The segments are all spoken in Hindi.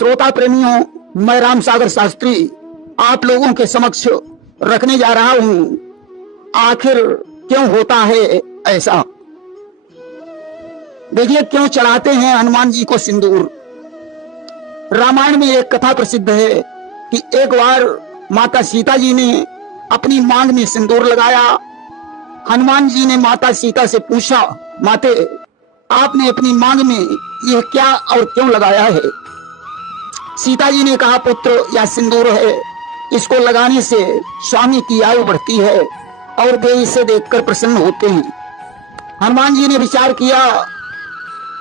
श्रोता प्रेमियों, मैं राम सागर शास्त्री आप लोगों के समक्ष रखने जा रहा हूं, आखिर क्यों होता है ऐसा। देखिए, क्यों चढ़ाते हैं हनुमान जी को सिंदूर। रामायण में एक कथा प्रसिद्ध है कि एक बार माता सीता जी ने अपनी मांग में सिंदूर लगाया। हनुमान जी ने माता सीता से पूछा, माते आपने अपनी मांग में यह क्या और क्यों लगाया है। सीता जी ने कहा, पुत्र यह सिंदूर है, इसको लगाने से स्वामी की आयु बढ़ती है और वे इसे देखकर प्रसन्न होते हैं। हनुमान जी ने विचार किया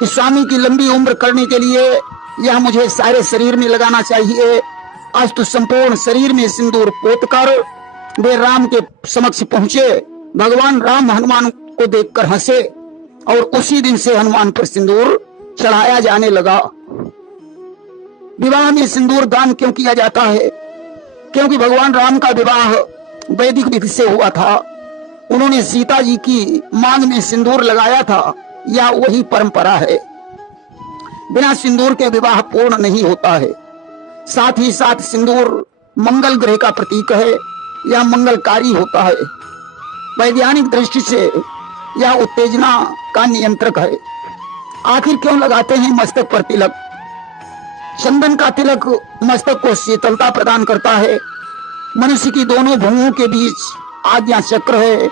कि स्वामी की लंबी उम्र करने के लिए यह मुझे सारे शरीर में लगाना चाहिए। अस्तु संपूर्ण शरीर में सिंदूर पोतकर वे राम के समक्ष पहुंचे। भगवान राम हनुमान को देखकर हंसे और उसी दिन से हनुमान पर सिंदूर चढ़ाया जाने लगा। विवाह में सिंदूर दान क्यों किया जाता है? क्योंकि भगवान राम का विवाह वैदिक विधि से हुआ था। उन्होंने सीता जी की मांग में सिंदूर लगाया था। यह वही परंपरा है। बिना सिंदूर के विवाह पूर्ण नहीं होता है। साथ ही साथ सिंदूर मंगल ग्रह का प्रतीक है। यह मंगलकारी होता है। वैज्ञानिक दृष्टि से यह उत्तेजना का नियंत्रक है। आखिर क्यों लगाते हैं मस्तक पर तिलक? चंदन का तिलक मस्तक को शीतलता प्रदान करता है। मनुष्य की दोनों भुवों के बीच आज्ञा चक्र है।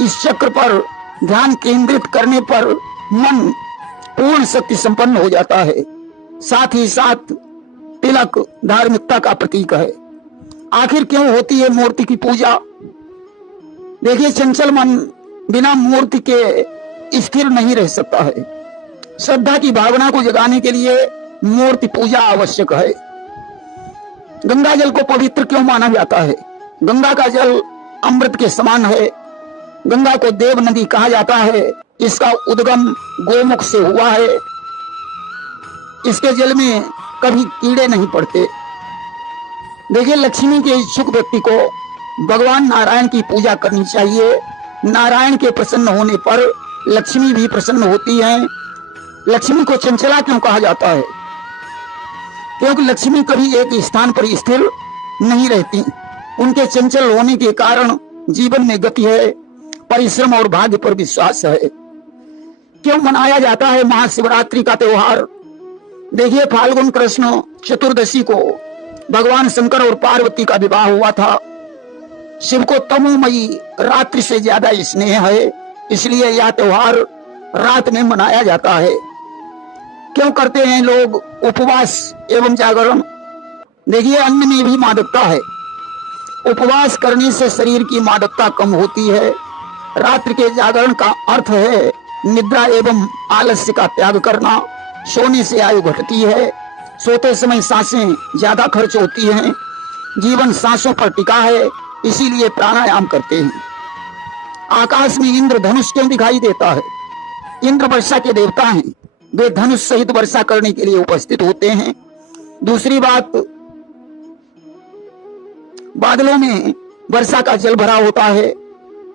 इस चक्र पर ध्यान केंद्रित करने पर मन पूर्ण शक्ति संपन्न हो जाता है। साथ ही साथ तिलक धार्मिकता का प्रतीक है। आखिर क्यों होती है मूर्ति की पूजा? देखिए, चंचल मन बिना मूर्ति के स्थिर नहीं रह सकता है। श्रद्धा की भावना को जगाने के लिए मूर्ति पूजा आवश्यक है। गंगा जल को पवित्र क्यों माना जाता है? गंगा का जल अमृत के समान है। गंगा को देव नदी कहा जाता है। इसका उद्गम गोमुख से हुआ है। इसके जल में कभी कीड़े नहीं पड़ते। देखिए, लक्ष्मी के इच्छुक व्यक्ति को भगवान नारायण की पूजा करनी चाहिए। नारायण के प्रसन्न होने पर लक्ष्मी भी प्रसन्न होती हैं। लक्ष्मी को चंचला क्यों कहा जाता है? क्योंकि लक्ष्मी कभी एक स्थान पर स्थिर नहीं रहती। उनके चंचल होने के कारण जीवन में गति है, परिश्रम और भाग्य पर विश्वास है। क्यों मनाया जाता है महाशिवरात्रि का त्योहार? देखिए, फाल्गुन कृष्ण चतुर्दशी को भगवान शंकर और पार्वती का विवाह हुआ था। शिव को तमोमयी रात्रि से ज्यादा स्नेह है, इसलिए यह त्योहार रात में मनाया जाता है। क्यों करते हैं लोग उपवास एवं जागरण? देखिए, अन्न में भी मादकता है। उपवास करने से शरीर की मादकता कम होती है। रात्रि के जागरण का अर्थ है निद्रा एवं आलस्य का त्याग करना। सोने से आयु घटती है। सोते समय सांसें ज्यादा खर्च होती हैं। जीवन सांसों पर टिका है, इसीलिए प्राणायाम करते हैं। आकाश में इंद्र धनुष क्यों दिखाई देता है? इंद्र वर्षा के देवता हैं। वे धनुष सहित वर्षा करने के लिए उपस्थित होते हैं। दूसरी बात, बादलों में वर्षा का जल भरा होता है,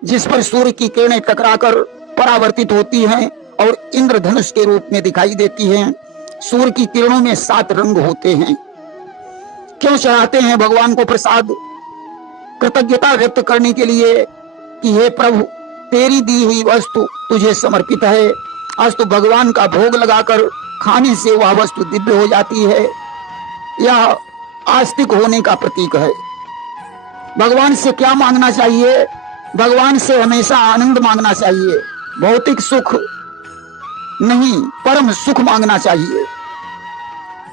जिस पर सूर्य की किरणें टकराकर परावर्तित होती हैं और इंद्रधनुष के रूप में दिखाई देती हैं। सूर्य की किरणों में 7 रंग होते हैं। क्यों चढ़ाते हैं भगवान को प्रसाद? कृतज्ञता व्यक्त करने के लिए कि हे प्रभु, तेरी दी हुई वस्तु तुझे समर्पित है। अस्तु भगवान का भोग लगाकर खाने से वह वस्तु दिव्य हो जाती है। यह आस्तिक होने का प्रतीक है। भगवान से क्या मांगना चाहिए? भगवान से हमेशा आनंद मांगना चाहिए। भौतिक सुख नहीं, परम सुख मांगना चाहिए।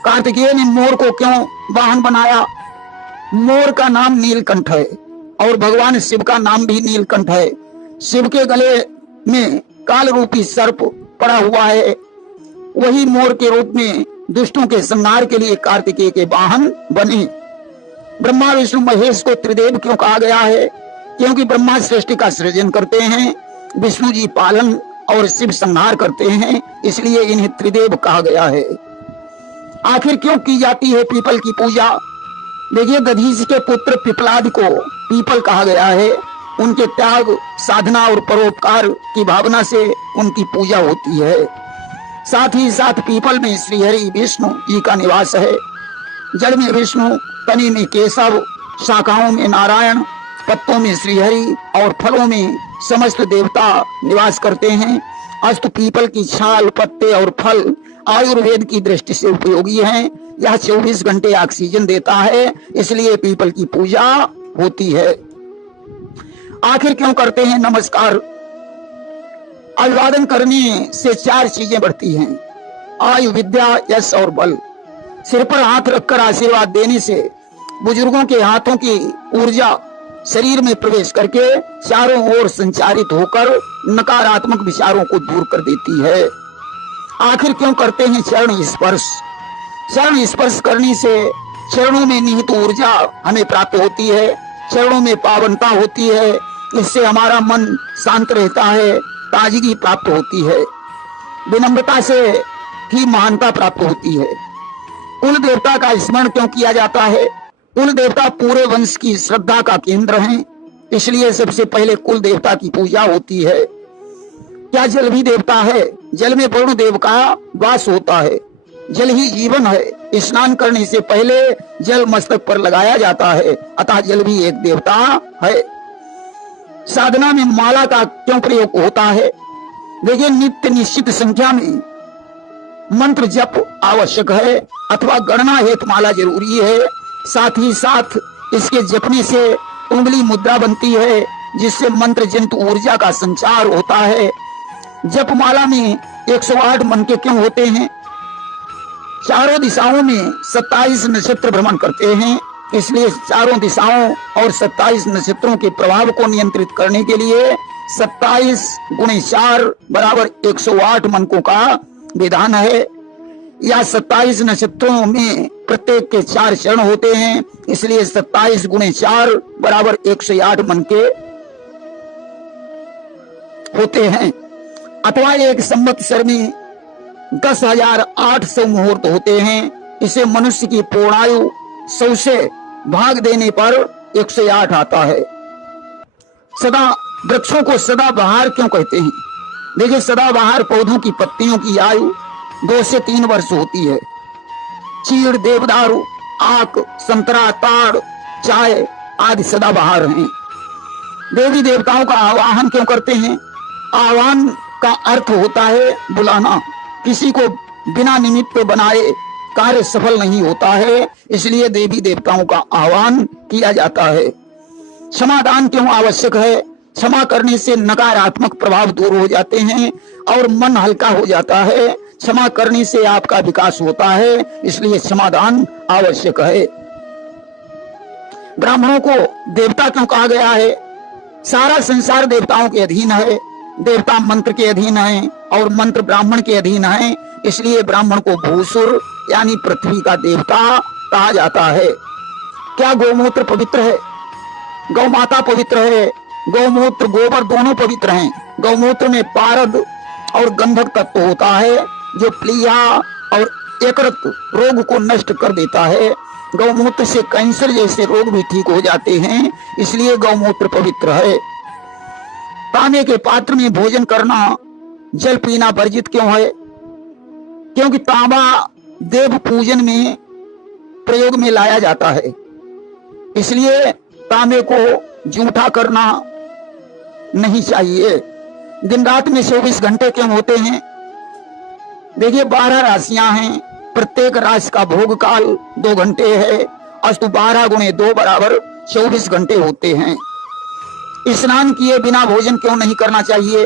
कार्तिकेय ने मोर को क्यों वाहन बनाया? मोर का नाम नीलकंठ है और भगवान शिव का नाम भी नीलकंठ है। शिव के गले में काल रूपी सर्प पड़ा हुआ है। वही मोर के रूप में दुष्टों के संहार के लिए कार्तिकेय के वाहन बने। ब्रह्मा विष्णु महेश को त्रिदेव क्यों कहा गया है? क्योंकि ब्रह्मा सृष्टि का सृजन करते हैं, विष्णु जी पालन और शिव संहार करते हैं, इसलिए इन्हें त्रिदेव कहा गया है। आखिर क्यों की जाती है पीपल की पूजा? देखिए, दधीचि के पुत्र पिपलाद को पीपल कहा गया है। उनके त्याग, साधना और परोपकार की भावना से उनकी पूजा होती है। साथ ही साथ पीपल में श्री हरि विष्णु जी का निवास है। जड़ में विष्णु, तनी में केशव, शाखाओं में नारायण, पत्तों में श्रीहरि और फलों में समस्त देवता निवास करते हैं। अस्तु पीपल की छाल, पत्ते और फल आयुर्वेद की दृष्टि से उपयोगी हैं। यह 24 घंटे ऑक्सीजन देता है, इसलिए पीपल की पूजा होती है। आखिर क्यों करते हैं नमस्कार? अभिवादन करने से 4 चीजें बढ़ती हैं: आयु, विद्या, यश और बल। सिर पर हाथ रखकर आशीर्वाद देने से बुजुर्गों के हाथों की ऊर्जा शरीर में प्रवेश करके चारों ओर संचारित होकर नकारात्मक विचारों को दूर कर देती है। आखिर क्यों करते हैं चरण स्पर्श? चरण स्पर्श करने से चरणों में निहित ऊर्जा हमें प्राप्त होती है, चरणों में पावनता होती है, इससे हमारा मन शांत रहता है, ताजगी प्राप्त होती है, विनम्रता से ही महानता प्राप्त होती है। कुल देवता का स्मरण क्यों किया जाता है? कुल देवता पूरे वंश की श्रद्धा का केंद्र हैं, इसलिए सबसे पहले कुल देवता की पूजा होती है। क्या जल भी देवता है? जल में वरुण देव का वास होता है, जल ही जीवन है। स्नान करने से पहले जल मस्तक पर लगाया जाता है, अतः जल भी एक देवता है। साधना में माला का क्यों प्रयोग होता है? देखिए, नित्य निश्चित संख्या में मंत्र जप आवश्यक है अथवा गणना हेतु माला जरूरी है। साथ ही साथ इसके जपने से उंगली मुद्रा बनती है, जिससे मंत्र जनित ऊर्जा का संचार होता है। जपमाला में 108 मनके क्यों होते हैं? चारों दिशाओं में 27 नक्षत्र भ्रमण करते हैं, इसलिए चारों दिशाओं और 27 नक्षत्रों के प्रभाव को नियंत्रित करने के लिए 27 × 4 = 108 मनकों का विधान है। या 27 नक्षत्रों में प्रत्येक के 4 चरण होते हैं, इसलिए 27 × 4 = 108 मनके होते हैं। अथवा एक संवत्सर में 10,800 मुहूर्त होते हैं। इसे मनुष्य की पूर्णायु 100 से भाग देने पर 108 आता है। सदा वृक्षों को सदाबहार क्यों कहते हैं? देखिए, सदाबहार पौधों की पत्तियों की आयु 2 से 3 वर्ष होती है। चीड़, देवदारू, आक, संतरा, ताड़, चाय आदि सदाबहार हैं। देवी देवताओं का आवाहन क्यों करते हैं? आह्वान का अर्थ होता है बुलाना। किसी को बिना निमित्त बनाए कार्य सफल नहीं होता है, इसलिए देवी देवताओं का आह्वान किया जाता है। क्षमादान क्यों आवश्यक है? क्षमा करने से नकारात्मक प्रभाव दूर हो जाते हैं और मन हल्का हो जाता है। क्षमा करने से आपका विकास होता है, इसलिए क्षमादान आवश्यक है। ब्राह्मणों को देवता क्यों कहा गया है? सारा संसार देवताओं के अधीन है, देवता मंत्र के अधीन हैं और मंत्र ब्राह्मण के अधीन हैं, इसलिए ब्राह्मण को भूसुर यानी पृथ्वी का देवता कहा जाता है। क्या गौमूत्र पवित्र है? गौ माता पवित्र है। गौमूत्र, गोबर दोनों पवित्र हैं। गौमूत्र में पारद और गंधक तत्व होता है, जो प्लीहा और यकृत रोग को नष्ट कर देता है। गौमूत्र से कैंसर जैसे रोग भी ठीक हो जाते हैं, इसलिए गौमूत्र पवित्र है। तांबे के पात्र में भोजन करना, जल पीना वर्जित क्यों है? क्योंकि तांबा देव पूजन में प्रयोग में लाया जाता है, इसलिए तांबे को जूठा करना नहीं चाहिए। दिन रात में 24 घंटे क्यों होते हैं? देखिए, 12 राशियां हैं, प्रत्येक राशि का भोग काल 2 घंटे है। अस्तु 12 × 2 = 24 घंटे होते हैं। स्नान किए बिना भोजन क्यों नहीं करना चाहिए?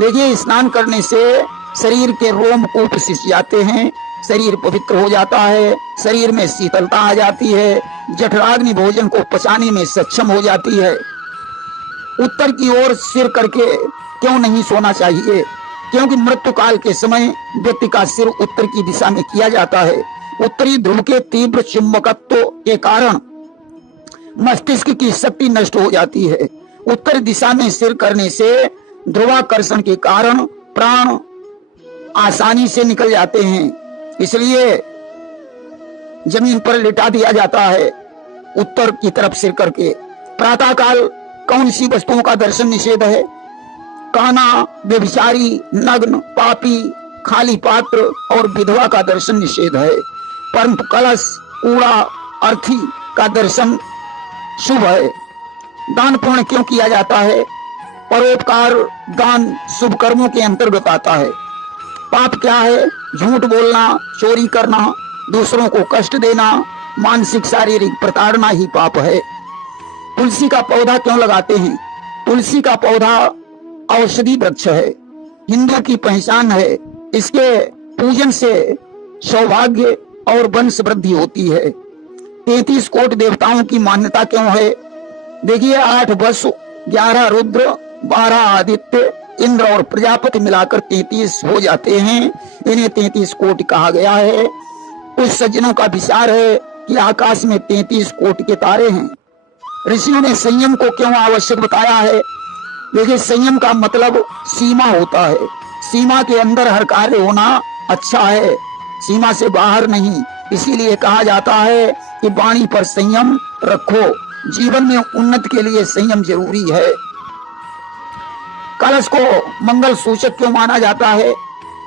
देखिए, स्नान करने से शरीर के रोमकूप सिस जाते हैं, शरीर पवित्र हो जाता है, शरीर में शीतलता आ जाती है, जठराग्नि भोजन को पचाने में सक्षम हो जाती है। उत्तर की ओर सिर करके क्यों नहीं सोना चाहिए? क्योंकि मृत्यु काल के समय व्यक्ति का सिर उत्तर की दिशा में किया जाता है। उत्तरी ध्रुव के तीव्र चुंबकत्व के कारण मस्तिष्क की शक्ति नष्ट हो जाती है। उत्तर दिशा में सिर करने से ध्रुवाकर्षण के कारण प्राण आसानी से निकल जाते हैं, इसलिए जमीन पर लिटा दिया जाता है उत्तर की तरफ सिर करके। प्रातः काल कौन सी वस्तुओं का दर्शन निषेध है? काना, व्यभिचारी, नग्न, पापी, खाली पात्र और विधवा का दर्शन निषेध है। परंतु कलश, कूड़ा अर्थी का दर्शन शुभ है। दान पुण्य क्यों किया जाता है? परोपकार दान शुभ कर्मों के अंतर्गत आता है। पाप क्या है? झूठ बोलना, चोरी करना, दूसरों को कष्ट देना, मानसिक शारीरिक प्रताड़ना ही पाप है। तुलसी का पौधा क्यों लगाते हैं? तुलसी का पौधा औषधि वृक्ष है, हिंदू की पहचान है। इसके पूजन से सौभाग्य और वंश वृद्धि होती है। 33 कोटि देवताओं की मान्यता क्यों है? देखिए 8 वसु, 11 रुद्र, 12 आदित्य, इंद्र और प्रजापति मिलाकर 33 हो जाते हैं। इन्हें 33 कोटि कहा गया है। कुछ सज्जनों का विचार है कि आकाश में 33 कोटि के तारे हैं। ऋषियों ने संयम को क्यों आवश्यक बताया है? देखिए संयम का मतलब सीमा होता है। सीमा के अंदर हर कार्य होना अच्छा है, सीमा से बाहर नहीं। इसीलिए कहा जाता है कि वाणी पर संयम रखो। जीवन में उन्नति के लिए संयम जरूरी है। कलश को मंगल सूचक क्यों माना जाता है?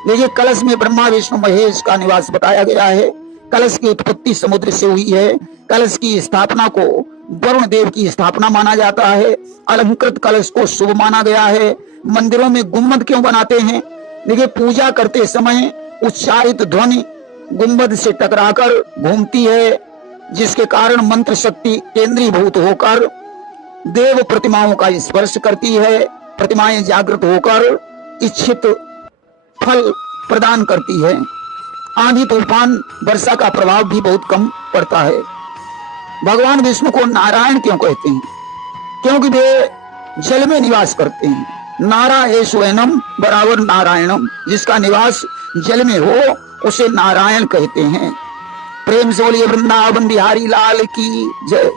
देखिए कलश में ब्रह्मा विष्णु महेश का निवास बताया गया है। कलश की उत्पत्ति समुद्र से हुई है। कलश की स्थापना को वरुण देव की स्थापना माना जाता है। अलंकृत कलश को शुभ माना गया है। मंदिरों में गुम्बद क्यों बनाते हैं? देखिए पूजा करते समय उच्चारित ध्वनि गुम्बद से टकराकर घूमती है, जिसके कारण मंत्र शक्ति केंद्रीभूत होकर देव प्रतिमाओं का स्पर्श करती है। प्रतिमाएं जागृत होकर इच्छित फल प्रदान करती है। आंधी तूफान वर्षा का प्रभाव भी बहुत कम पड़ता है। भगवान विष्णु को नारायण क्यों कहते हैं? क्योंकि वे जल में निवास करते हैं। नारायणम बराबर नारायणम, जिसका निवास जल में हो उसे नारायण कहते हैं। प्रेम से बोलिए वृंदावन बिहारी लाल की जय।